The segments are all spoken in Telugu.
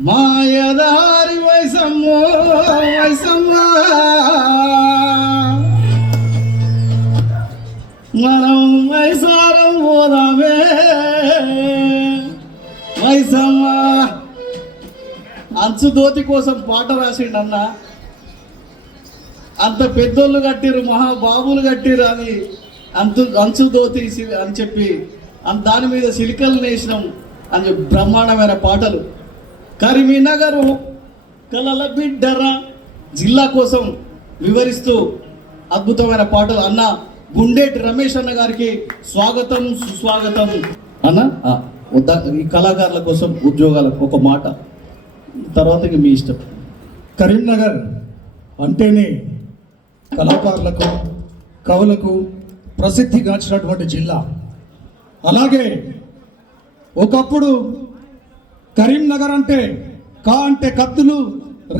మాయదారి వైసమ్మో వైసమ్మ మనం వైసారం పోదామే. వైసమ్మ అంచుదోతి కోసం పాట రాసిండన్న. అంత పెద్దోళ్ళు కట్టిరు మహాబాబులు కట్టిరు అని అంతు అంచుదోతి అని చెప్పి అంత దాని మీద సిలికలు నేసినాం అని చెప్పి బ్రహ్మాండమైన పాటలు. కరీంనగరు కలల బిడ్డరా జిల్లా కోసం వివరిస్తూ అద్భుతమైన పాటలు. అన్న గుండేటి రమేష్ అన్న గారికి స్వాగతం సుస్వాగతం. అన్న ఈ కళాకారుల కోసం ఉద్యోగాలకు ఒక మాట. తర్వాత మీ ఇష్టం. కరీంనగర్ అంటేనే కళాకారులకు కవులకు ప్రసిద్ధిగాంచినటువంటి జిల్లా. అలాగే ఒకప్పుడు కరీంనగర్ అంటే కా అంటే కత్తులు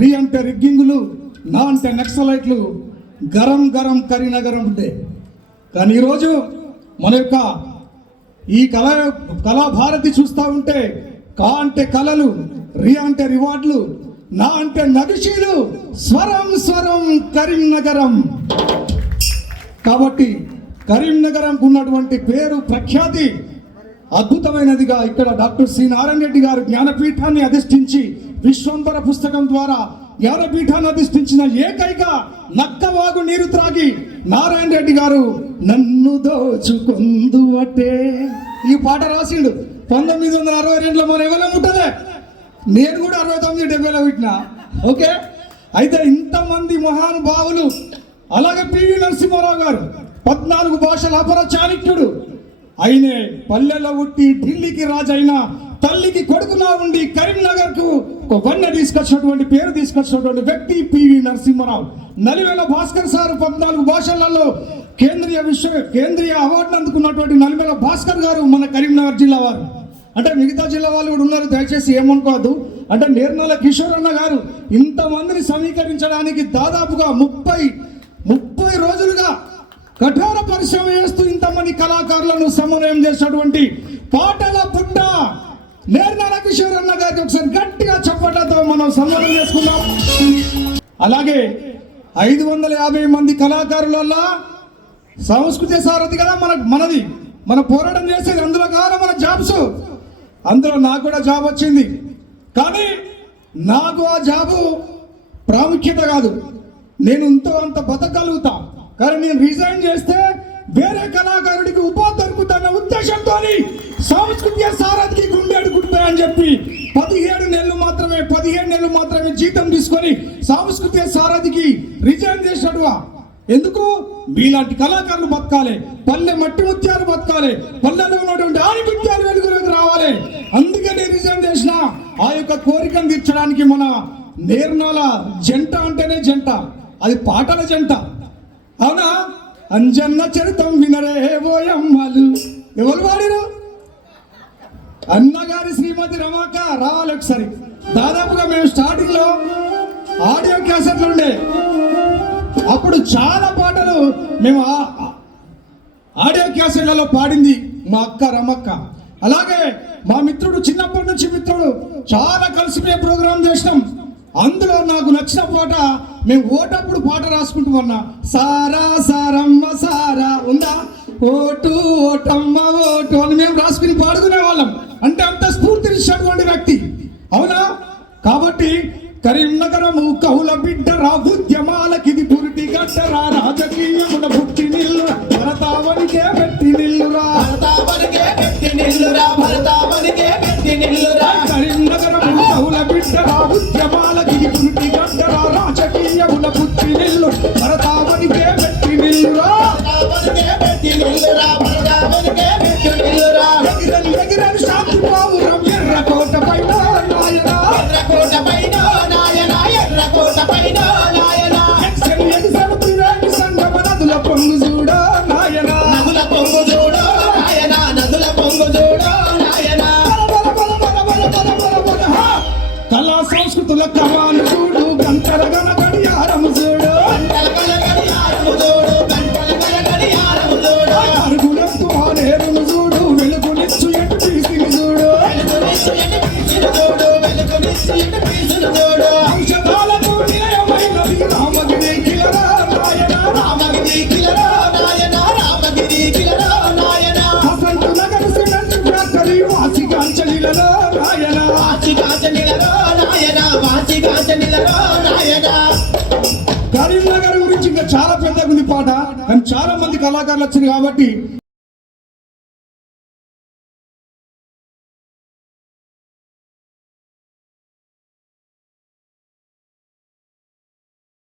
రి అంటే రిగ్గింగులు నా అంటే నక్సలైట్లు గరం గరం కరీంనగరం ఉండే. కానీ ఈరోజు మన యొక్క ఈ కళ కళాభారతి చూస్తూ ఉంటే కా అంటే కళలు రి అంటే రివార్డులు నా అంటే నగిషీలు స్వరం స్వరం కరీంనగరం. కాబట్టి కరీంనగరంకు ఉన్నటువంటి పేరు ప్రఖ్యాతి అద్భుతమైనదిగా ఇక్కడ డాక్టర్ సి నారాయణ రెడ్డి గారు జ్ఞానపీఠాన్ని అధిష్ఠించి విశ్వంబర పుస్తకం ద్వారా జ్ఞానపీఠాన్ని అధిష్ఠించిన ఏకైక నక్కవాగు నీరు త్రాగి నారాయణ రెడ్డి గారు నన్ను దోచుకుందు అంటే ఈ పాట రాసిండు. పంతొమ్మిది వందల అరవై రెండులో మన ఎవరం ఉంటుందే? నేను కూడా అరవై తొమ్మిది డెబ్బైలో పెట్టిన. ఓకే? అయితే ఇంతమంది మహానుభావులు అలాగే పివి నరసింహారావు గారు పద్నాలుగు భాషల అపర చాణిక్యుడు అయినే పల్లెలో ఉట్టి ఢిల్లీకి రాజైన తల్లికి కొడుకులా ఉండి కరీంనగర్కు ఒక వన్నె తీసుకొచ్చినటువంటి పేరు తీసుకొచ్చినటువంటి వ్యక్తి పివి నరసింహారావు. నలివేల భాస్కర్ సార్ పద్నాలుగు భాషలలో కేంద్రీయ విశ్వ కేంద్రీయ అవార్డును అందుకున్నటువంటి నలివేల భాస్కర్ గారు మన కరీంనగర్ జిల్లా వారు. అంటే మిగతా జిల్లా వాళ్ళు కూడా ఉన్నారు దయచేసి ఏమనుకోవద్దు. అంటే నిర్మల కిషోర్ అన్న గారు ఇంతమందిని సమీకరించడానికి దాదాపుగా ముప్పై ముప్పై రోజులుగా కఠోర పరిశ్రమ చేస్తూ ఇంతమంది కళాకారులను సమన్వయం చేసినటువంటి పాటల పుట్ట నేర్నాల కిషోర్ అన్న గారికి ఒకసారి గట్టిగా చప్పట్లతో మనం సమన్వయం చేసుకుందాం. అలాగే ఐదు వందల యాభై మంది కళాకారులలో సంస్కృతి సారథి కదా మన మనది. మన పోరాటం చేసేది అందులో కాదు మన జాబ్స్? అందులో నాకు కూడా జాబ్ వచ్చింది. కానీ నాకు ఆ జాబు ప్రాముఖ్యత కాదు. నేను ఎంతో అంత బతకగలుగుతా. కానీ నేను రిజైన్ చేస్తే వేరే కళాకారుడికి ఉపాధి దొరుకుతున్న ఉద్దేశంతో సాంస్కృతిక సారథికి గుండెడు గుడిపే అని చెప్పి పదిహేడు నెలలు మాత్రమే పదిహేడు నెలలు మాత్రమే జీతం తీసుకొని సాంస్కృతిక సారథికి రిజైన్ చేసినట్టుగా ఎందుకు? మీలాంటి కళాకారులు బతకాలి పల్లె మట్టి ముత్యాలు బతకాలి పల్లెలో ఉన్నటువంటి ఆని ముత్యాలు వెలుగులోకి రావాలి. అందుకే నేను రిజైన్ చేసిన. ఆ యొక్క కోరికను తీర్చడానికి మన నేర్నాల జంట అంటేనే జంట. అది పాటల జంట. అవునా? అంజన్న చరితం వినరే ఓయమ్మలు ఎవరు వాడిరు? అన్నగారి శ్రీమతి రమాక రావాలి ఒకసారి దాదాపుగా మేము స్టార్టింగ్లో ఆడియో క్యాసెట్లు ఉండే. అప్పుడు చాలా పాటలు మేము ఆడియో క్యాసెట్లలో పాడింది మా అక్క రమక్క. అలాగే మా మిత్రుడు చిన్నప్పటి నుంచి మిత్రుడు చాలా కలిసి మేము చేసినాం. అందులో నాకు నచ్చిన పాట మేము ఓటప్పుడు పాట రాసుకుంటూ ఉన్నా సారా సారమ్మ సారా ఉందా? ఓటు ఓటమ్మ ఓటు అని మేము రాసుకుని పాడుకునే వాళ్ళం. అంటే అంత స్ఫూర్తినిచ్చినటువంటి వ్యక్తి. అవునా? కాబట్టి కరీంనగరము కౌల బిడ్డ ఉద్యమాలకిది నాయన వాచి కాచనిలరో నాయన వాచి నాయన. కరీంనగర్ గురించి ఇంకా చాలా పెద్దగా ఉంది పాట. కానీ చాలా మంది కళాకారులు వచ్చారు కాబట్టి